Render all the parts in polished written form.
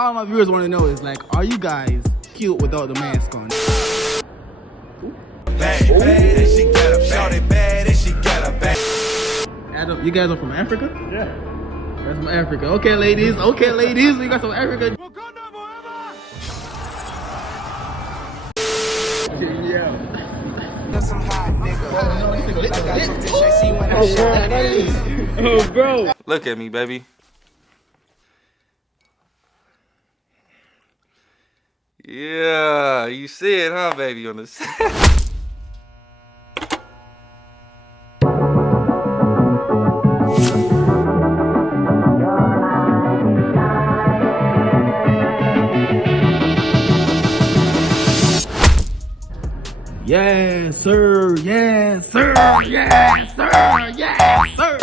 All my viewers want to know is like, are you guys cute without the mask on? Bad and she got a bad, bad and she got a bad. Adam, you guys are from Africa? Yeah. That's from Africa. Okay, ladies. Okay, ladies. We got some Africa. Yeah. Some hot nigga. Oh, bro. Look at me, baby. Yeah, you see it, huh, baby, on the set. Yes, sir. Yes, sir. Yes, sir. Yes, sir.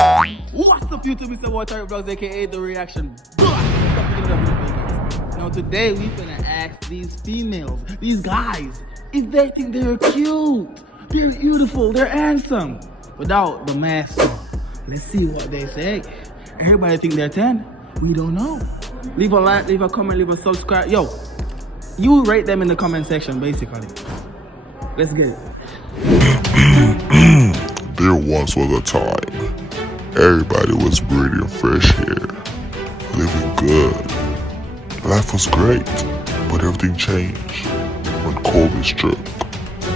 What's up, YouTube? It's the boy Tyrekevlogs, aka The Reaction. Now, today we finna ask these females, these guys, if they think they're cute, they're beautiful, they're handsome, without the mask on. Let's see what they say. Everybody think they're 10? We don't know. Leave a like, leave a comment, leave a subscribe. Yo, you rate them in the comment section, basically. Let's get it. There once was a time. Everybody was breathing fresh air, living good. Life was great, but everything changed when COVID struck.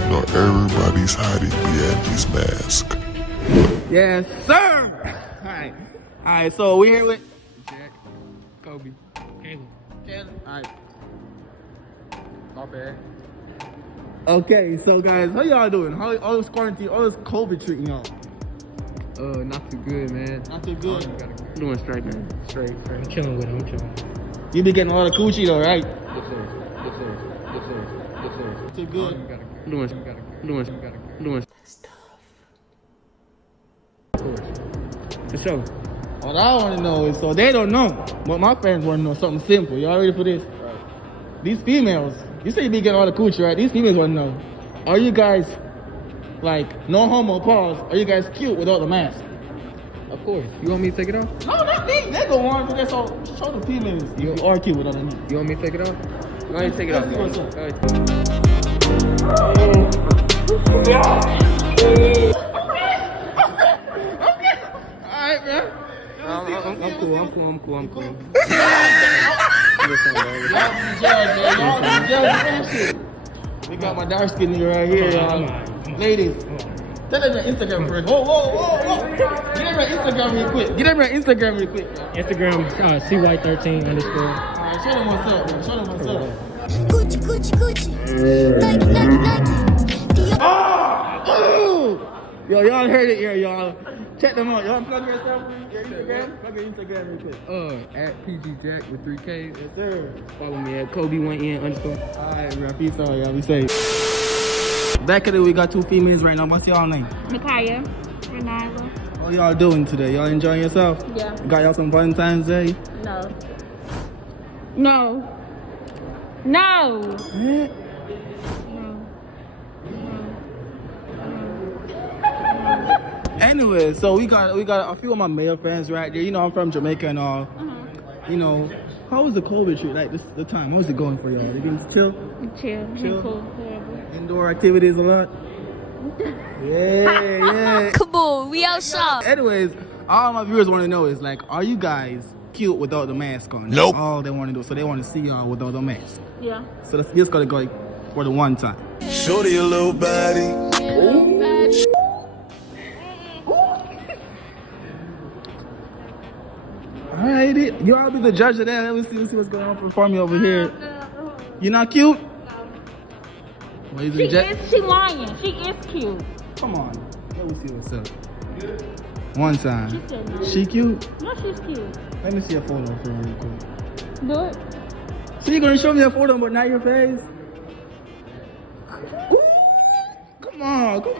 Now everybody's hiding behind these masks. Yes, sir. All right. So we're here with Jack, Kobe, Caleb. All right. Not bad. Okay, so guys, how y'all doing? How all this quarantine, all this COVID treating y'all? Not too good, man. Not too good. I'm doing straight, man. Straight. I'm chilling with him. I'm chilling. You be getting a lot of coochie though, right? Yes, sir. Yes, sir. Yes, sir. Yes, sir. Too good. I'm doing. For sure. What I want to know is, so they don't know, but my fans want to know something simple. Y'all ready for this? Right. These females, you say you be getting all the coochie, right? These females want to know, are you guys, like, no homo, pause, are you guys cute without the mask? Of course. You want me to take it off? No, not me. They go on for this. So show the females if you are cute without the mask. You want me to take it off? Go ahead, take it off. Let's see what's up. Go ahead. Okay. All right, man. I'm cool. Y'all be judging that shit. We got my dark skin nigga right here, y'all. Ladies, tell them your Instagram first. Whoa. Get them your Instagram real quick. Instagram, CY13_. Alright, show them what's up, man. Show them what's up. Gucci. Nike. Yo, y'all heard it here, y'all. Check them out. Y'all plug yourself, your Instagram? Plug your Instagram real quick. At PGJack with 3 Ks. Yes, sir. Follow me at Kobe1N_. Alright, bro. Peace out, y'all. Be safe. Back at it, we got two females right now. What's y'all name? Nakaya, Renila. How y'all doing today? Y'all enjoying yourself? Yeah. Got y'all some Valentine's Day? No. Eh? Anyway, so we got a few of my male friends right there. You know, I'm from Jamaica and all. You know, how was the COVID treat like the time? How was it going for y'all? You been chill? Chill. Cool. Indoor activities a lot? Yeah. Come on, we outside. Anyways, all my viewers want to know is like, are you guys cute without the mask on? Nope. That's all they want to do. So they want to see y'all without the mask. Yeah. So that's just gotta go for the one time. Shorty a little body. Alright, you all be the judge of that. Let me see what's going on for me over here. You not cute? Well, She lying. She is cute. Come on, let me see what's up. One time. She said no. She cute? No, she's cute. Let me see a photo for real quick. Do it. So you're gonna show me a photo but not your face? Ooh, come on. Pull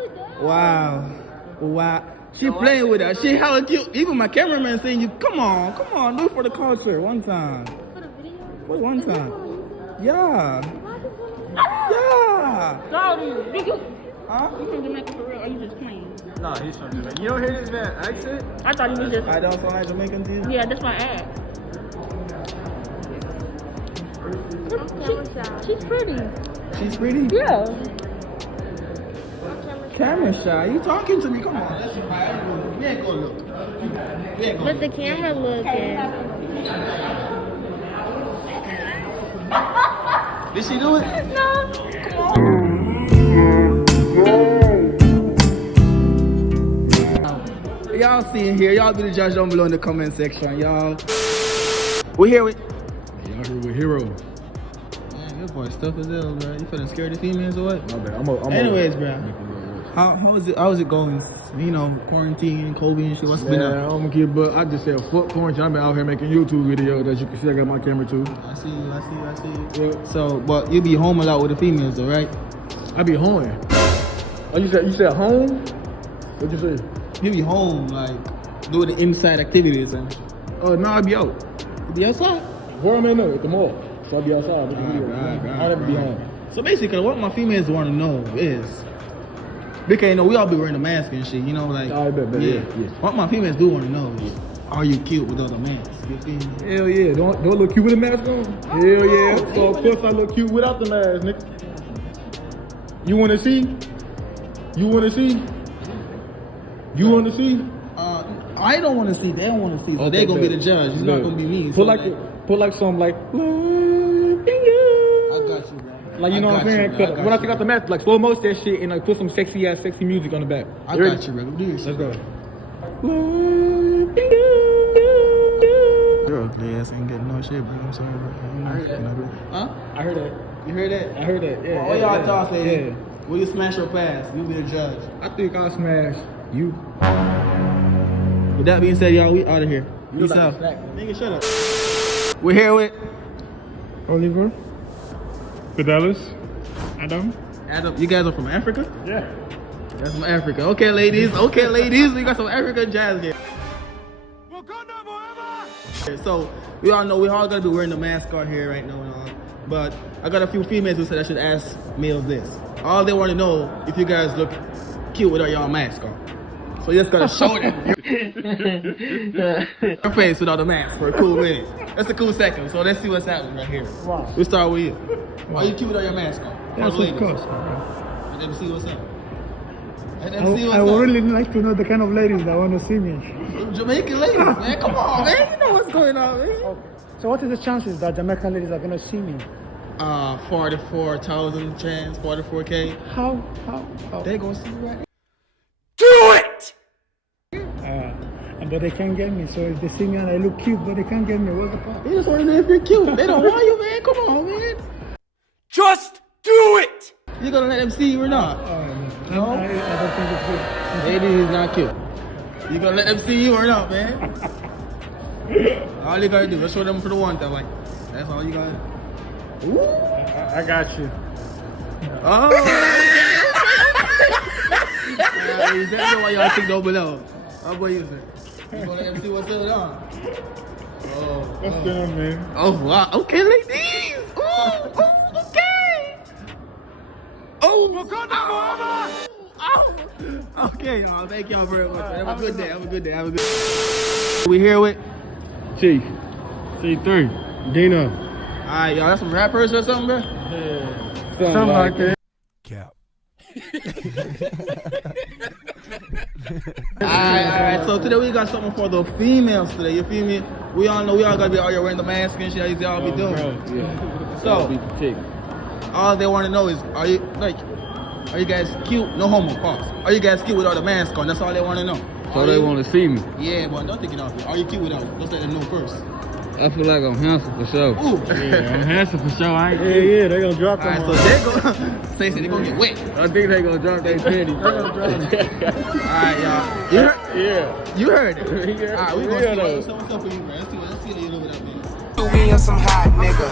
it down. Wow. She playing with us. She hella cute. Even my cameraman saying you, come on, do it for the culture. One time. For the video? For one time. Yeah. So do you? Huh? You think you make it for real or you just playing? Nah, he's from Jamaica. You don't hear this man accent? I thought he was just. I don't sound like Jamaican to you? Yeah, that's my ad. She's pretty. She's pretty? Yeah. Camera shy. You talking to me? Come on. Let's we ain't gonna look. We ain't gonna But the camera looking. Did she do it? No. Y'all see it here. Y'all be the judge down below in the comment section, y'all. We here with. Y'all here with Hero. Man, your boy stuff as hell, bro. You feeling scared of females or what? My bad. Anyways, bro. How's it going? You know, quarantine, COVID and shit. What's been Yeah, up? I'm gonna keep, but I just said fuck quarantine. I've been out here making YouTube videos that you can see. I got my camera too. I see you. Yeah. So, but you be home a lot with the females, though, right? I be home. Oh, you said home? What'd you say? You be home, like, doing the inside activities and No, I be out. you be outside. Where am I now? At the mall. So I be outside. With the video. I never be home. So basically, what my females want to know is, because you know we all be wearing a mask and shit, you know, like I bet, yeah. What my females do want to know is, are you cute without a mask? You feel me? Hell yeah. Don't look cute with a mask on? Hell yeah. So of course I look cute without the mask, nigga. You wanna see? You wanna see? You wanna see? I don't want to see. They don't want to see. So Okay, they're gonna be bet. the judge. It's not gonna be me. Put So, like something like. I got you, bro. Like, you know what I'm saying? Cause when I take out the mask, like slow motion that shit and like put some sexy music on the back. I got you, bro. Do your shit. Let's go. Your ugly ass ain't getting no shit, bro. I'm sorry, bro. Huh? I heard that. You heard that? I heard that. Yeah. All y'all talk yeah. say, will you smash or pass? You be the judge. I think I'll smash you. With that being said, y'all, we out of here. You Peace like out. a snack. Nigga, shut up. We're here with Oliver. Fidelis. Adam. Adam. You guys are from Africa? Yeah. That's from Africa. Okay, ladies. Okay, ladies. We got some African jazz here. So, we all know we all gotta be wearing the mask out here right now and all. But I got a few females who said I should ask males this. All they want to know if you guys look cute without y'all mask on. So you just gotta show them your face without the mask for a cool minute. That's a cool second. So let's see what's happening right here. Wow. We start with you. Are you cute without your mask on? Yes, of course. Let them see what's up. Let I them see what's would up. really like to know the kind of ladies that want to see me. Jamaican ladies, man. Come on, man. You know what's going on, man. So what is the chances that Jamaican ladies are going to see me? 44,000 chance, 44K. How? They gonna see you right now. But they can't get me. So if they see me and I look cute, but they can't get me, what's the problem? They just want to know if you're cute. They don't want you, man. Come on, man. Just do it! You gonna let them see you or not? No? I don't think it's good. Lady is not cute. You gonna let them see you or not, man? All you gotta do is show them for the one time, like, that's all you gotta do. I got you. Oh! That's why y'all think down below. How about you, sir? You gonna let them see what's going on? That's done, man. Oh, wow. Okay, ladies. Oh, okay. Oh, okay. No, thank y'all very much. Have a good day. Have a good day. Have a good day. We here with? Chief. C3. Dino. All right, y'all. That's some rappers or something, bro? Something like that. Cap. Alright, so today we got something for the females today, you feel me? We all know we all gotta be out here wearing the mask and shit, how you all be doing. So, all they wanna know is, are you guys cute? No homo, pause. Are you guys cute without a mask on? That's all they wanna know. So they want to see me. Yeah, but don't take it off. Are you cute without it? Let's let them know first. I feel like I'm handsome for sure. Ooh. Yeah, I'm handsome for sure. I ain't Yeah, they're going to drop them. Alright, so they go, Stacey, they gonna get wet. I think they gonna drop their panties. Alright, y'all. You heard? Yeah. You heard it. Yeah. Alright, we For gonna real, see though. what's up for you, man. Let's see how you live it up, man. Me on some hot nigga.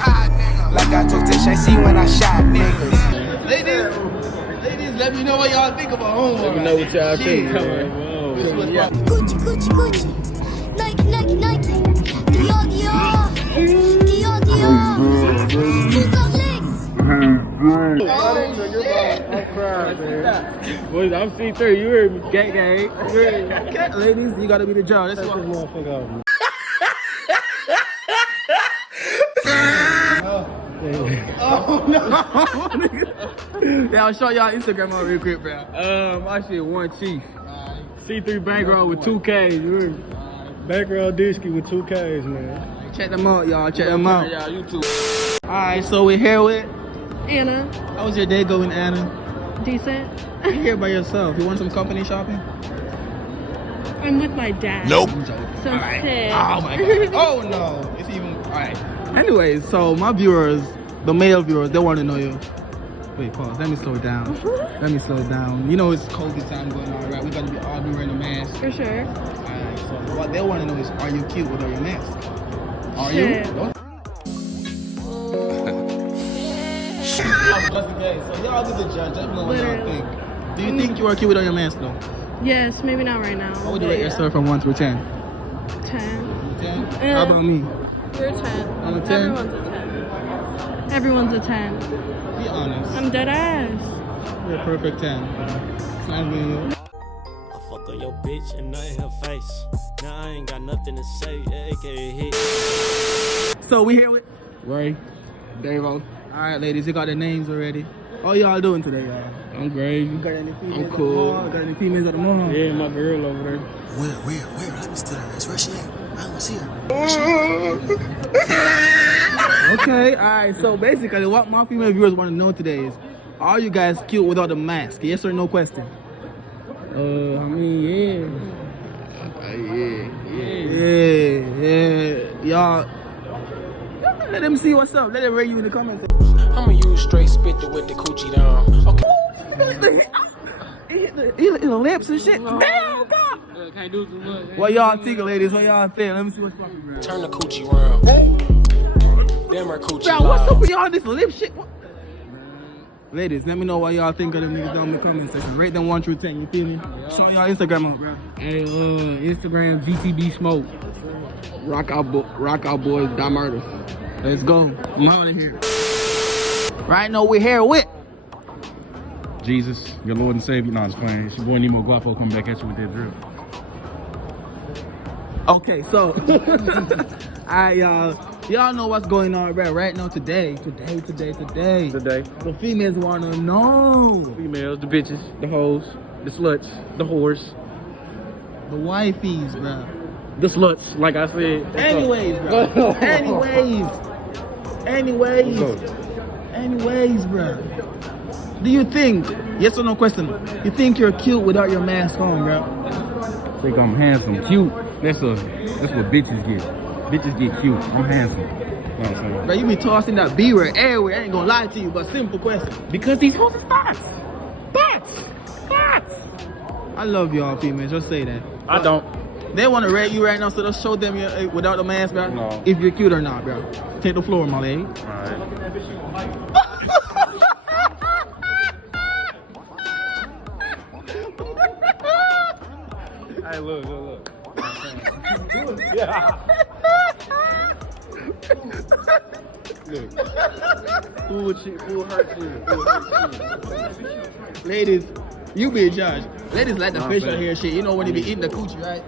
Like I told Tish, I see when I shot niggas. Ladies, let me know what y'all think about homework. Let me know what y'all think, Shit. man. This is what's up. Gucci, Gucci, Gucci. Nike, Nike, Nike. Dior, Dior. Dior, Dior. Who's got legs? Oh, shit. God, man. Boys, I'm C3, you heard me. Gang, gang. You heard me. Okay, ladies, you gotta be the judge. Let's go. Motherfucker off. Oh no! Yeah, I'll show y'all Instagram on real quick, bro. My shit, one chief. C3 bankroll with 2Ks, you heard me. Bankroll Disky with 2Ks, man. Check them out, y'all. Check them out. Yeah, you too. Alright, so we're here with. Anna, How was your day going, Anna? decent. You're here by yourself. You want some company shopping? I'm with my dad. Nope. I'm joking. So Alright. sick. Oh my god. Oh no. It's even. Alright. Anyways, so my viewers, the male viewers, they want to know you. Wait, pause. Let me slow it down. Let me slow it down. You know it's COVID time going on, right? We're gonna be all be wearing a mask. For sure. Alright, so what they want to know is, are you cute without your mask? Are Shit. you? Don't- Just in case. So y'all be the judge. Let me know what y'all Literally. think. Do you think you are cute without your mask though? Yes, maybe not right now. How would you but rate yeah. yourself from 1 through 10? 10. 10? How about me? You're a 10. I'm a 10? Everyone's a 10. Everyone's a 10. Be honest. I'm dead ass. You're a perfect 10. It's nice being you. I fuck on your bitch and not in her face. Now I ain't got nothing to say, aka hit. So we here with. Ray, Davo. Alright, ladies, you got the names already. How y'all doing today, y'all? I'm great. You got any females I'm cool. at the mall? Got any females at the mall? Yeah, my girl over there. Where? Let me steal her ass. Where she at? I don't see her. Okay, alright, so basically what my female viewers want to know today is, are you guys cute without a mask? Yes or no question? I mean, Yeah. Y'all, let them see what's up. Let them rate you in the comments. I'ma use straight spit to with the coochie down. Okay. He hit the lips and shit. Damn, God. can't do too much. What y'all think, ladies? What y'all think? Let me see what's popping, bro. Turn the coochie round. Damn her coochie. Bro, what's up with y'all this lip shit? What? Ladies, let me know what y'all think of them niggas down in the comment section. Rate them 1 through 10, you feel me? Show y'all Instagram out, bro. Hey, Instagram, GTB Smoke. Rock out boys, Die Murder. Let's go. I'm out of here. Right now, we're here with. Jesus, your Lord and Savior. No, I'm just playing. It's your boy Nemo Guapo coming back at you with that drill. Okay, so. Alright, y'all know what's going on, bro. Right now, today. Today. The females want to know. Females, the bitches, the hoes, the sluts, the whores, The wifeys, bro. the sluts, like I said. Anyways, bro. Anyways, bro. Do you think, yes or no question, you think you're cute without your mask on, bro? Think I'm handsome, cute. That's what bitches get. Bitches get cute. I'm handsome. You know what I'm saying? Bro, you be tossing that B word everywhere. I ain't gonna lie to you, but simple question. Because these hoes are spots. I love y'all females, just say that. I don't. They want to rate you right now, so just show them without the mask, bro. No. If you're cute or not, bro. Take the floor, my lady. Hey, look. Full hurt shit. Ladies, you be a judge. Ladies like the facial hair shit. You know when you be eating the coochie, right?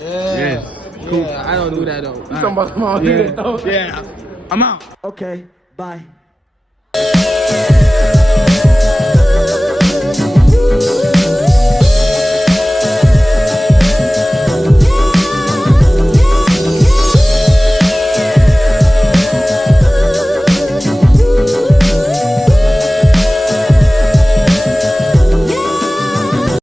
Yeah. Yes. Yeah, I don't do that though. You talking about small Yeah. though? Yeah. I'm out. Okay, bye.